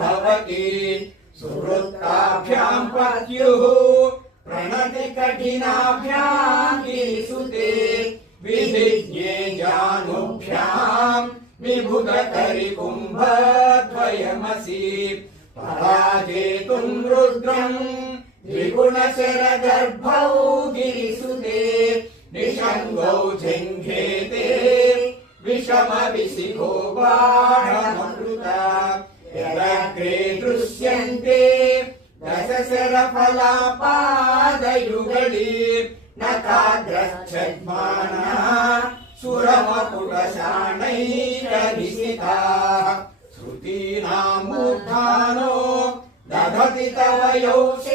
भवति सुहृत्ताभ्यां पत्युः प्रणति कठिनाभ्यां गिरिसुते विधिज्ञे जानुभ्यां विभुतकरि कुम्भद्वयमसि पराजेतुं रुद्रं द्विगुणशरगर्भौ गिरिसुते निषङ्गौ जङ्घेते विषमविशिखो बाणमृता यदग्रे दृश्यन्ते दशशरफलापादयुगली नखाग्रच्छद्मानः सुरमकुटशाणैरनिशिताः श्रुतीनां मूर्धानो दधति तव यौषे